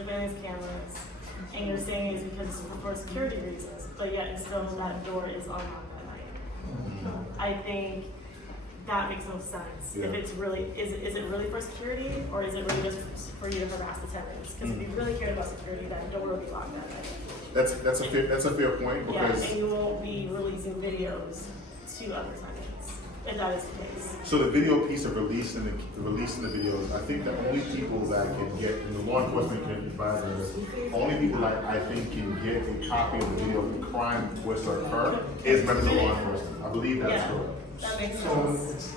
surveillance cameras, and you're saying it's because it's for security reasons, but yet still that door is unlocked at night. I think that makes no sense. Yeah. If it's really, is it really for security, or is it really just for you to harass the tenants? Because if you really cared about security, that door would be locked at night. That's a fair point because Yeah, and you won't be releasing videos to other tenants, if that is the case. so the video piece of releasing the videos, I think the only people that can get, and the law enforcement can advise us, only people that I think can get a copy of the video of the crime was to occur is members of law enforcement. I believe that's true. That makes So sense.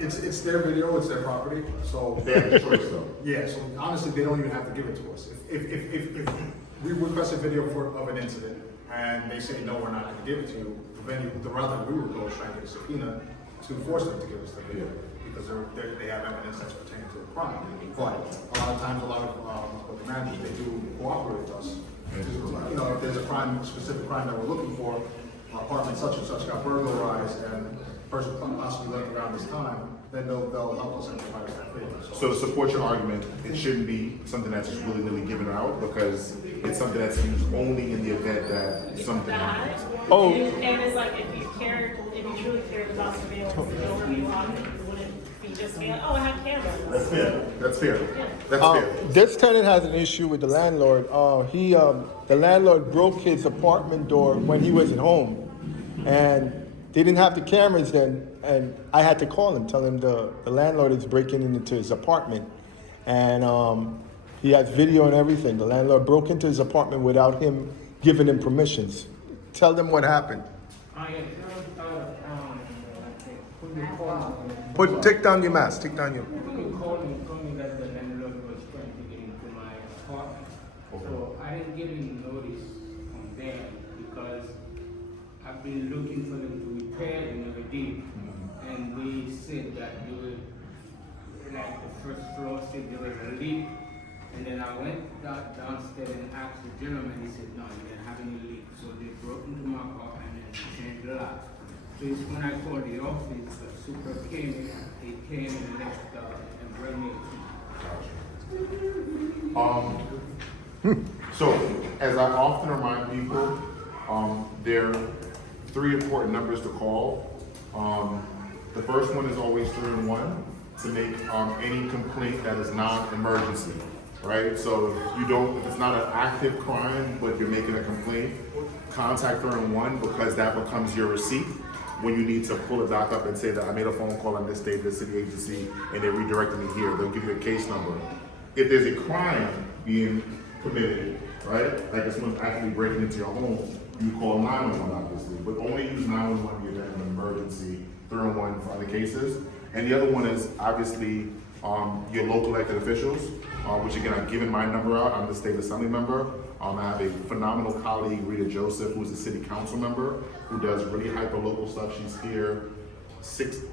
it's their video, it's their property, so. They have the choice though. Yeah, so honestly, they don't even have to give it to us. If we request a video of an incident and they say, no, we're not gonna give it to you, the route that we would go is try and get a subpoena to force them to give us the video, because they have evidence that's pertaining to a crime. But a lot of times, of the managers, they do cooperate with us. You know, if there's a crime, specific crime that we're looking for, apartment such and such got burglarized and the person possibly left around this time, then they'll help us and provide us that video. So to support your argument, it shouldn't be something that's just willy-nilly given out because it's something that's used only in the event that something happens. Oh. And it's like, if you truly cared about surveillance, the door would be locked, it wouldn't be just being like, oh, I have cameras. That's fair. That's fair. That's fair. This tenant has an issue with the landlord. The landlord broke his apartment door when he wasn't home, and they didn't have the cameras then. And I had to call him, tell him the landlord is breaking into his apartment, and he has video and everything. The landlord broke into his apartment without him giving him permissions. Tell them what happened. Take down your mask. Take down your. Somebody called me that the landlord was trying to get into my apartment. So I didn't give any notice from them because I've been looking for them to repair, they never did. And they said that they were, like the first floor said there was a leak. And then I went downstairs and asked the gentleman, he said, no, you didn't have any leak. So they broke into my apartment and changed the lock. So it's when I called the office, the super came, they came and left and brought me a key. So as I often remind people, there are 3 important numbers to call. The first one is always 311 to make any complaint that is non-emergency, right? So if it's not an active crime, but you're making a complaint, contact 311 because that becomes your receipt when you need to pull it back up and say that I made a phone call on this day to the city agency and they redirected me here. They'll give you a case number. If there's a crime being committed, right, like if someone's actually breaking into your home, you call 911 obviously, but only use 911 in the event of an emergency, 311 for other cases. And the other one is obviously your local elected officials, which again, I've given my number out. I'm the state assembly member. I have a phenomenal colleague, Rita Joseph, who's a city council member, who does really hyper-local stuff. She's here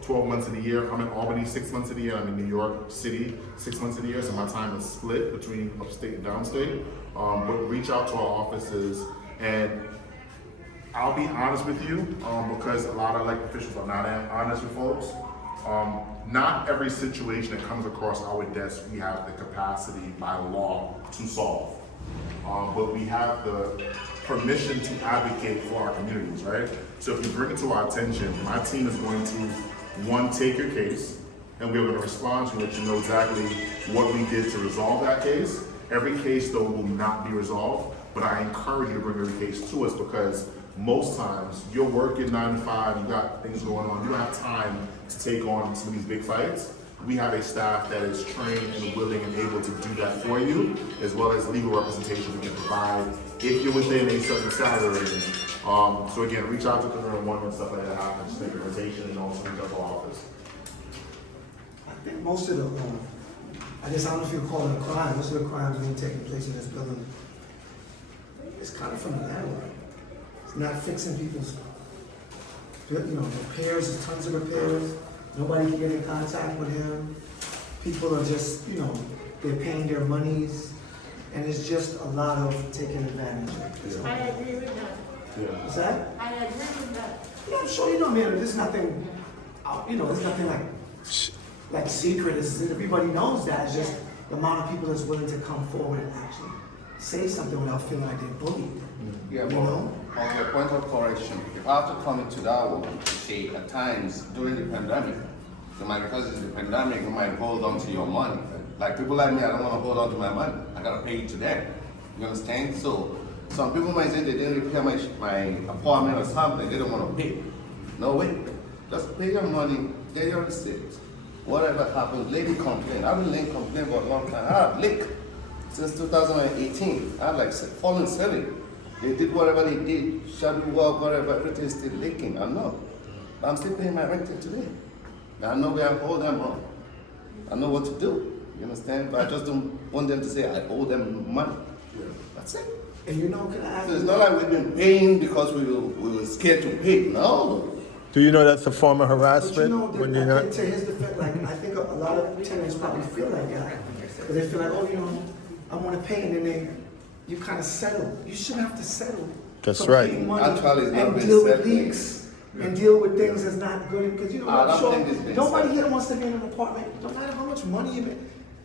12 months of the year. I'm in Albany 6 months of the year. I'm in New York City 6 months of the year, so my time is split between upstate and downstate. But reach out to our offices, and I'll be honest with you, because a lot of elected officials are not honest with folks. Not every situation that comes across our desk we have the capacity by law to solve. But we have the permission to advocate for our communities, right? So if you bring it to our attention, my team is going to, 1, take your case, and we're going to respond to let you know exactly what we did to resolve that case. Every case, though, will not be resolved, but I encourage you to bring every case to us because most times you're working 9 to 5, you got things going on, you don't have time to take on some of these big fights. We have a staff that is trained and willing and able to do that for you, as well as legal representation we can provide if you're within a certain salary range. So again, reach out to 311 when stuff like that happens, just make a rotation and also reach out to our office. I think most of the, I don't know if you call it a crime, most of the crimes being taking place in this building, it's coming from the landlord. It's not fixing people's, repairs, there's tons of repairs. Nobody can get in contact with him. People are just, they're paying their monies, and it's just a lot of taking advantage of. I agree with that. Yeah. Is that? I agree with that. Yeah, I'm sure man, there's nothing, there's nothing like secret. Everybody knows that. It's just the amount of people that's willing to come forward and actually say something without feeling like they're bullied. Yeah, You but know? on your point of correction, if I have to come into that one, say at times during the pandemic, because it's the pandemic, you might hold on to your money. Like people like me, I don't want to hold on to my money. I gotta pay it to them. You understand? So some people might say they didn't repair my apartment or something, they don't want to pay. No way. Just pay your money, get your receipt. Whatever happens, lady complain. I've been laying complain for a long time. I have leak since 2018. I have like fallen ceiling. They did whatever they did, shadow work, whatever, everything is still leaking. I know. But I'm still paying my rent till today. I know where I hold them on. I know what to do. You understand? But I just don't want them to say I owe them money. That's it. And you know, can I ask So it's not like we've been paying because we were scared to pay. No. Do you know that's a form of But you harassment know, when I you're think not? to his defense, like, I think a lot of tenants probably feel like that. Because they feel like, oh, you know, I want to pay, and then you kind of settle. You shouldn't have to settle. That's for right. paying money Actually, it's not and been deal with settling. leaks and deal with things that's not good. Because you know, I I'm don't sure think it's been nobody settled. here wants to be in an apartment, no matter how much money you make.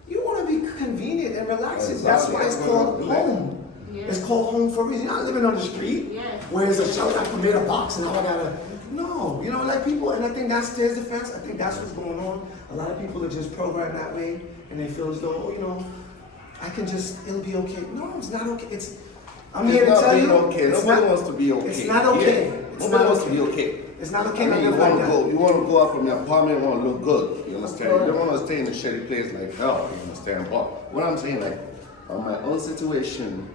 You want to be convenient and relaxing. Exactly. That's why it's called home. Yeah. It's called home for a reason. You're not living on the street. Yeah. Where it's a shelter, I made a box and now I gotta. No, you know, like people, and I think that's their defense. I think that's what's going on. A lot of people are just programmed that way, and they feel as though, oh, you know, I can just, it'll be okay. No, it's not okay. I'm here to It's tell not you. being okay. it's Nobody not- wants to be okay. It's not okay. Yeah. It's Nobody not wants to okay. be okay. It's not okay I to mean, live like that. you want to go out from your apartment, you want to look good. You understand? You don't want to stay in a shitty place like hell. You understand? But what I'm saying, like, on my own situation,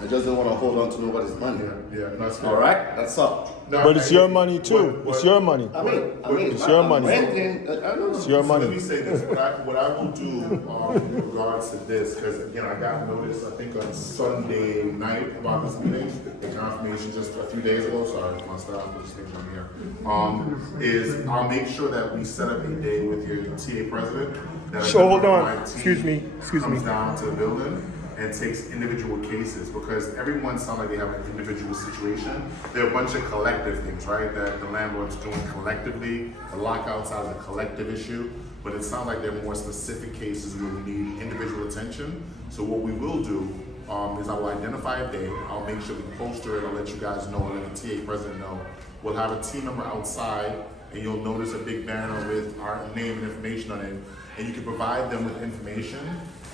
I just don't want to hold on to nobody's money. Yeah, that's good. All right? That's all. No, But it's I- your money too. what- It's your money. I mean, It's your I'm money. renting, I know. It's your So let me money. say this, what I will do in regards to this, because again, I got notice, I think on Sunday night about this meeting, the confirmation just a few days ago, sorry, my staff, I'm just thinking I'm here, is I'll make sure that we set up a day with your TA president. that So hold on. my team Excuse me. Comes down to the building and takes individual cases, because everyone sounds like they have an individual situation. There are a bunch of collective things, right, that the landlord's doing collectively. The lockouts are a collective issue, but it sounds like there are more specific cases where we need individual attention. So what we will do is I will identify a day, I'll make sure we poster it, I'll let you guys know, I'll let the TA president know. We'll have a team member outside, and you'll notice a big banner with our name and information on it, and you can provide them with information.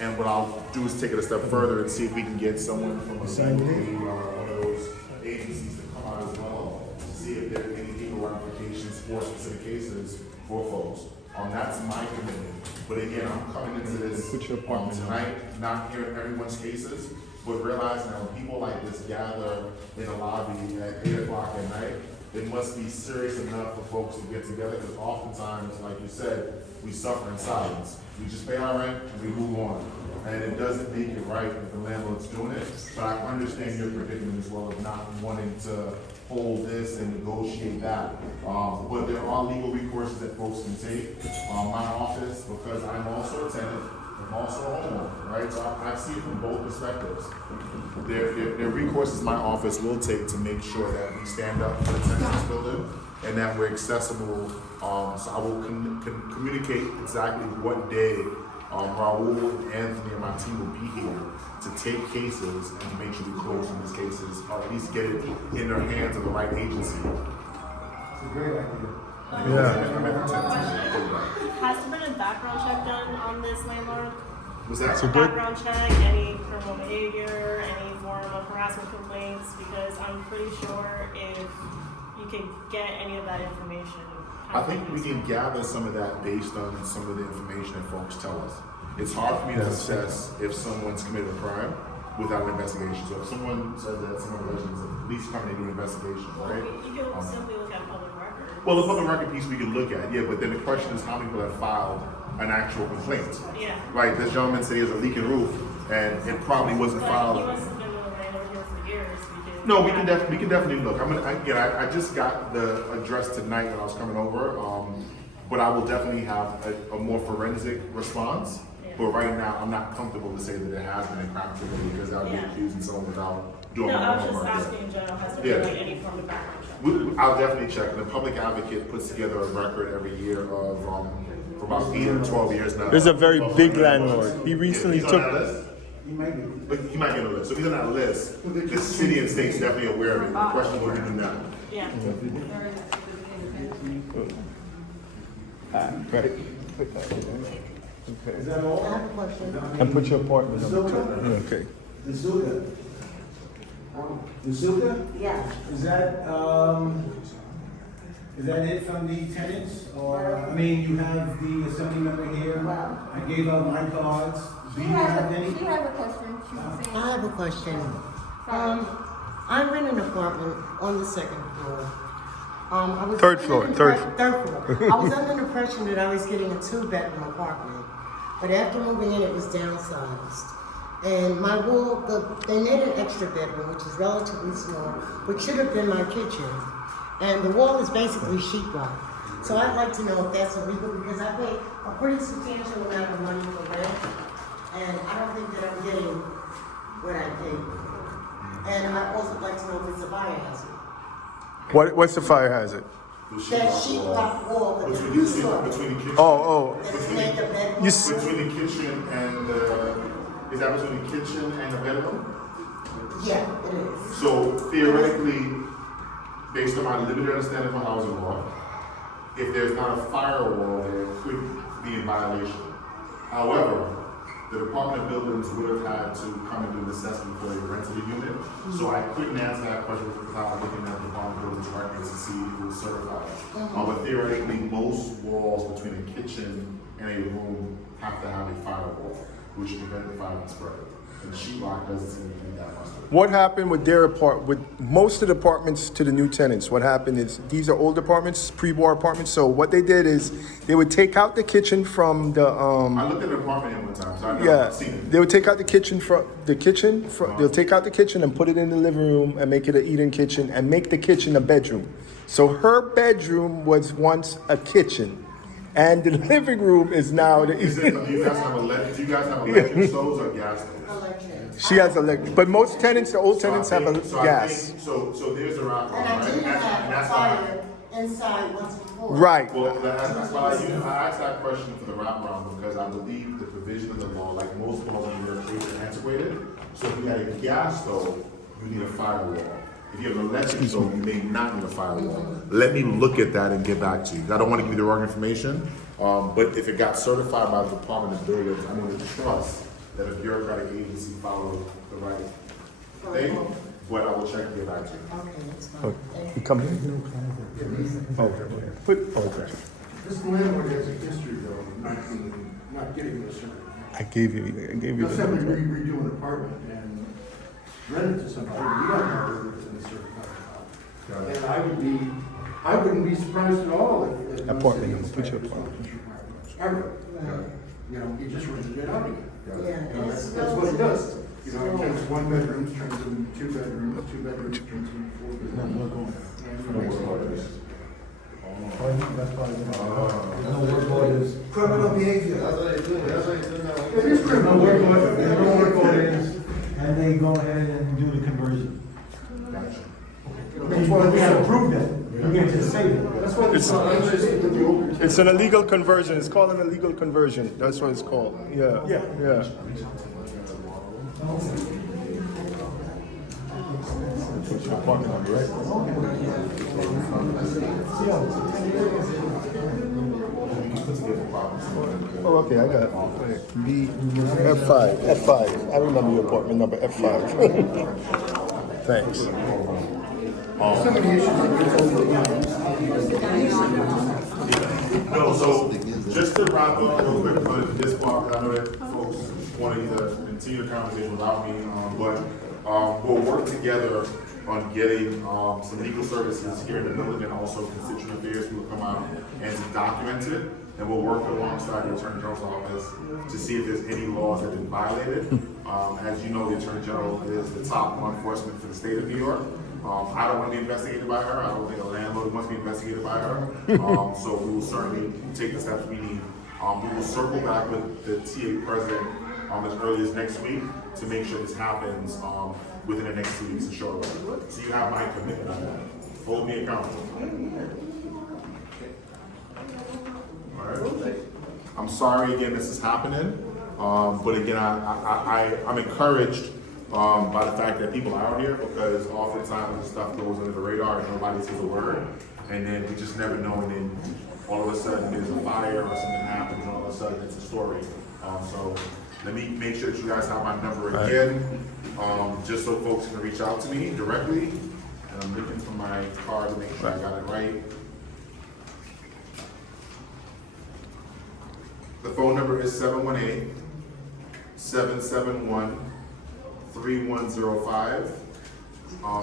And what I'll do is take it a step further and see if we can get someone from a legal or one of those agencies to come out as well to see if there are any legal ramifications for specific cases for folks. That's my commitment. But again, I'm coming into this tonight, not hearing everyone's cases, but realizing that when people like this gather in a lobby at 8 o'clock at night, it must be serious enough for folks to get together, because oftentimes, like you said, we suffer in silence. We just pay our rent and we move on. And it doesn't make it right if the landlord's doing it. But I understand your predicament as well of not wanting to hold this and negotiate that. But there are legal recourses that folks can take. My office, because I'm also a tenant, I'm also a homeowner, right? So I see it from both perspectives. There are recourses my office will take to make sure that we stand up for the tenants building and that we're accessible. So I will communicate exactly what day Raul, Anthony, and my team will be here to take cases and to make sure we close on these cases, or at least get it in their hands of the right agency. It's a great idea. Has there been a background check done on this landlord? Was that So good. Background check, any criminal behavior, any form of harassment complaints? Because I'm pretty sure if you can get any of that information. I think we can gather some of that based on some of the information that folks tell us. It's hard for me to assess if someone's committed a crime without an investigation. So if someone says that someone alleges, at least come and do an investigation, right? You can simply look at public records. Well, the public record piece we can look at, yeah, but then the question is how many people have filed an actual complaint. Yeah. Right, this gentleman said he has a leaking roof, and it probably wasn't But filed. he must have been with a landlord here for years. Because No, we can definitely look. I just got the address tonight when I was coming over, but I will definitely have a more forensic response. Yeah. But right now, I'm not comfortable to say that there has been a crime committed, because I'll be Yeah. accusing someone without doing No, my I was homework. just asking in general, has there Yeah. been like any form of background check? I'll definitely check. The public advocate puts together a record every year of for about 8 or 12 years now. There's a very big landlord. He recently He's on took. that list? He might be. But he might get on the list. So if he's on that list, the city and state's definitely aware of it. The question, what do we do now? Yeah. Right. Is that all? I have a question. And put your apartment number too. Okay. The Sulker. The Sulker? Yeah. Is that it from the tenants? Or, I mean, you have the assembly member here. Well- I gave out my cards. Do you have any? She has a question. She was saying. I have a question. I rent an apartment on the second floor. I was Third under floor, the third impre- Third floor. I was under the impression that I was getting a 2-bedroom apartment, but after moving in, it was downsized. And my wall, they made an extra bedroom, which is relatively small, which should have been my kitchen. And the wall is basically sheetrock. So I'd like to know if that's illegal, because I pay a pretty substantial amount of money for rent, and I don't think that I'm getting what I paid. And I'd also like to know if it's a fire hazard. What's the fire hazard? That sheetrock wall, that Between you the, saw, between the kitchen. Oh, that's made the bedroom. You s- Between the kitchen and is that between the kitchen and the bedroom? Yeah, it is. So theoretically, based on my limited understanding of housing law, if there's not a firewall there, it could be in violation. However, the Department of Buildings would have had to come and do an assessment before they rented a unit. So I couldn't answer that question without looking at the Department of Buildings records to see if it was certified. But theoretically, most walls between a kitchen and a room have to have a firewall, which prevent the fire from spreading. And sheetrock doesn't seem to be that much. what happened with with most of the apartments to the new tenants? What happened is these are old apartments, pre-war apartments. So what they did is they would take out the kitchen from the I looked at an apartment in one time, so I've yeah. never seen it. They would take out the kitchen from they'll take out the kitchen and put it in the living room and make it an eating kitchen and make the kitchen a bedroom. So her bedroom was once a kitchen, and the living room is now the Do you guys have electric stoves or gas stoves? She has electric, but most tenants, the old So I tenants have a think- so I gas. think- So there's a route, And right? I did And have a that's why. fire inside once before. Right. Well, that's why I asked that question for the wraparound because I believe the provision of the law, like most laws in New York State, are antiquated. So if you had a gas stove, you need a firewall. If you have an electric stove, you may not need a firewall. Let me look at that and get back to you. I don't want to give you the wrong information, but if it got certified by the Department of Buildings, I'm going to trust that a bureaucratic agency followed the right thing. But I will check and get back to you. Okay, that's fine. Oh, Thank you come here. Okay. This landlord has a history though, of not getting this certified. I gave you Let's the say we number. redo an apartment and rent it to somebody, we don't know whether it's in a certified spot. And I wouldn't be surprised at all if. most Apartment of number, these put your factors Ever. You know, he just rented it out again. Yeah, You know, and that's it's what he does. You know, still- he turns 1 bedrooms, turns into 2 bedrooms, 2 bedrooms, turns into 4 bedrooms. And he makes a lot of this. Criminal behavior. It is criminal. And they go ahead and do the conversion. That's why We have to prove that. You can't just say that. That's why it's not just with the older. It's an illegal conversion. It's called an illegal conversion. That's what it's called. Yeah. Yeah. Put your apartment number, right? Oh, okay, I got it. B F5. F5. I remember your apartment number, F5. Thanks. So many No, so just to wrap up real quick for this part, I know that folks want to either continue the conversation without me, but we'll work together on getting some legal services here in the building and also constituent affairs who will come out and document it. And we'll work alongside the Attorney General's office to see if there's any laws that have been violated. As you know, the Attorney General is the top law enforcement for the state of New York. I don't want to be investigated by her. I don't think a landlord must be investigated by her. So we will certainly take the steps we need. We will circle back with the TA president as early as next week to make sure this happens within the next 2 weeks in short order. So you have my commitment on that. Hold me accountable. All right. I'm sorry again this is happening, but again, I'm encouraged by the fact that people are out here, because oftentimes this stuff goes under the radar and nobody says a word, and then we just never know, and then all of a sudden there's a fire or something happens, and all of a sudden it's a story. So let me make sure that you guys have my number again, just so folks can reach out to me directly. And I'm looking for my card to make sure I got it right. The phone number is 718-771-3105.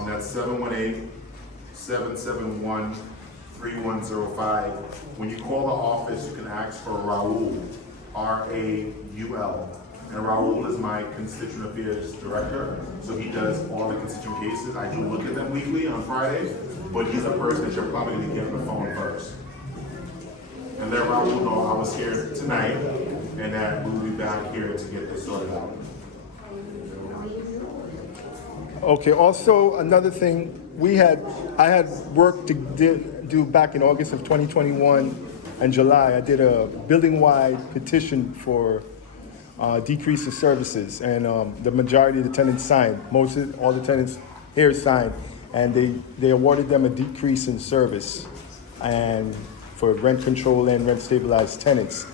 That's 718-771-3105. When you call the office, you can ask for Raul, R-A-U-L. And Raul is my constituent affairs director, so he does all the constituent cases. I do look at them weekly on Friday, but he's a person that you're probably gonna give the phone first. And let Raul know I was here tonight, and that we'll be back here to get this sorted out. Okay, also another thing, I had work to do back in August of 2021 and July. I did a building-wide petition for decrease in services, and the majority of the tenants signed. All the tenants here signed, and they awarded them a decrease in service and for rent control and rent stabilized tenants.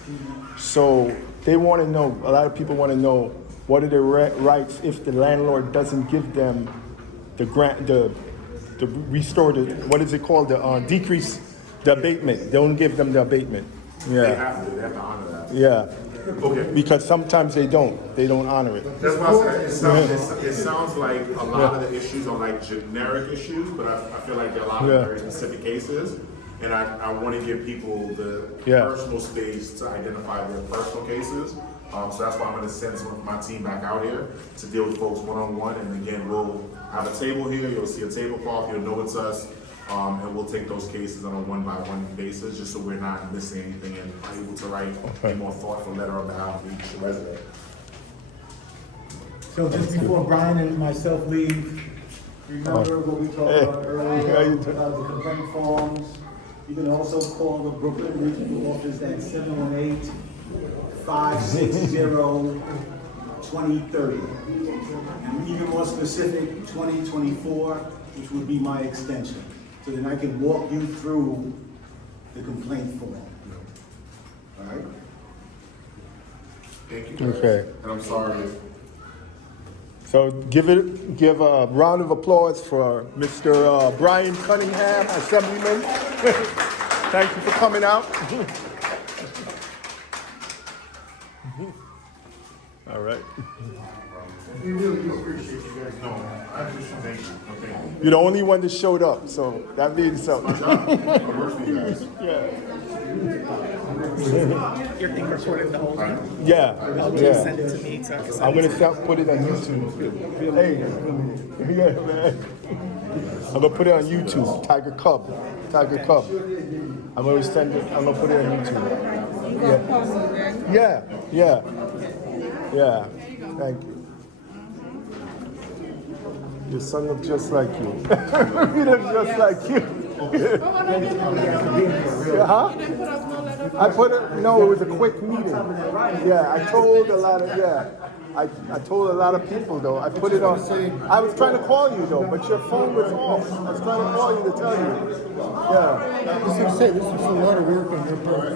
So they want to know, a lot of people want to know, what are their rights if the landlord doesn't give them the grant, the restore, what is it called, the decrease, the abatement. They don't give them the abatement. They Yeah, have to honor that. yeah. Okay. Because sometimes they don't honor it. That's why I said it sounds like a lot of the issues are like generic issues, but I feel like there are a lot of very specific cases. And I want to give people the personal space to identify their personal cases. So that's why I'm going to send some of my team back out here to deal with folks one-on-one. And again, we'll have a table here. You'll see a tablecloth. You'll know it's us. And we'll take those cases on a one-by-one basis, just so we're not missing anything and are able to write a more thoughtful letter on behalf of each resident. So just before Brian and myself leave, remember what we talked about earlier about the complaint forms? You can also call the Brooklyn Regional Office at 718-560-2030. And even more specific, 2024, which would be my extension. So then I can walk you through the complaint form. All right? Thank you, guys. Okay. And I'm sorry. So give a round of applause for Mr. Brian Cunningham, Assemblyman. Thank you for coming out. All right. We really do appreciate you guys. No, I appreciate thank you. Okay. You're the only one that showed up, so that means something. I work for you guys. Your thing recorded the whole thing? Yeah. Send it to me so I can I'm gonna put it on YouTube. Hey, yeah, man. I'm gonna put it on YouTube. Tiger Cub. I'm gonna send it. I'm gonna put it on YouTube. Yeah. Thank you. Your son looks just like you. He looks just like you. Huh? I put it. No, it was a quick meeting. Yeah, I told a lot of. I told a lot of people though. I put it on. I was trying to call you though, but your phone was off. I was trying to call you to tell you. Yeah. This is a lot of work on your part.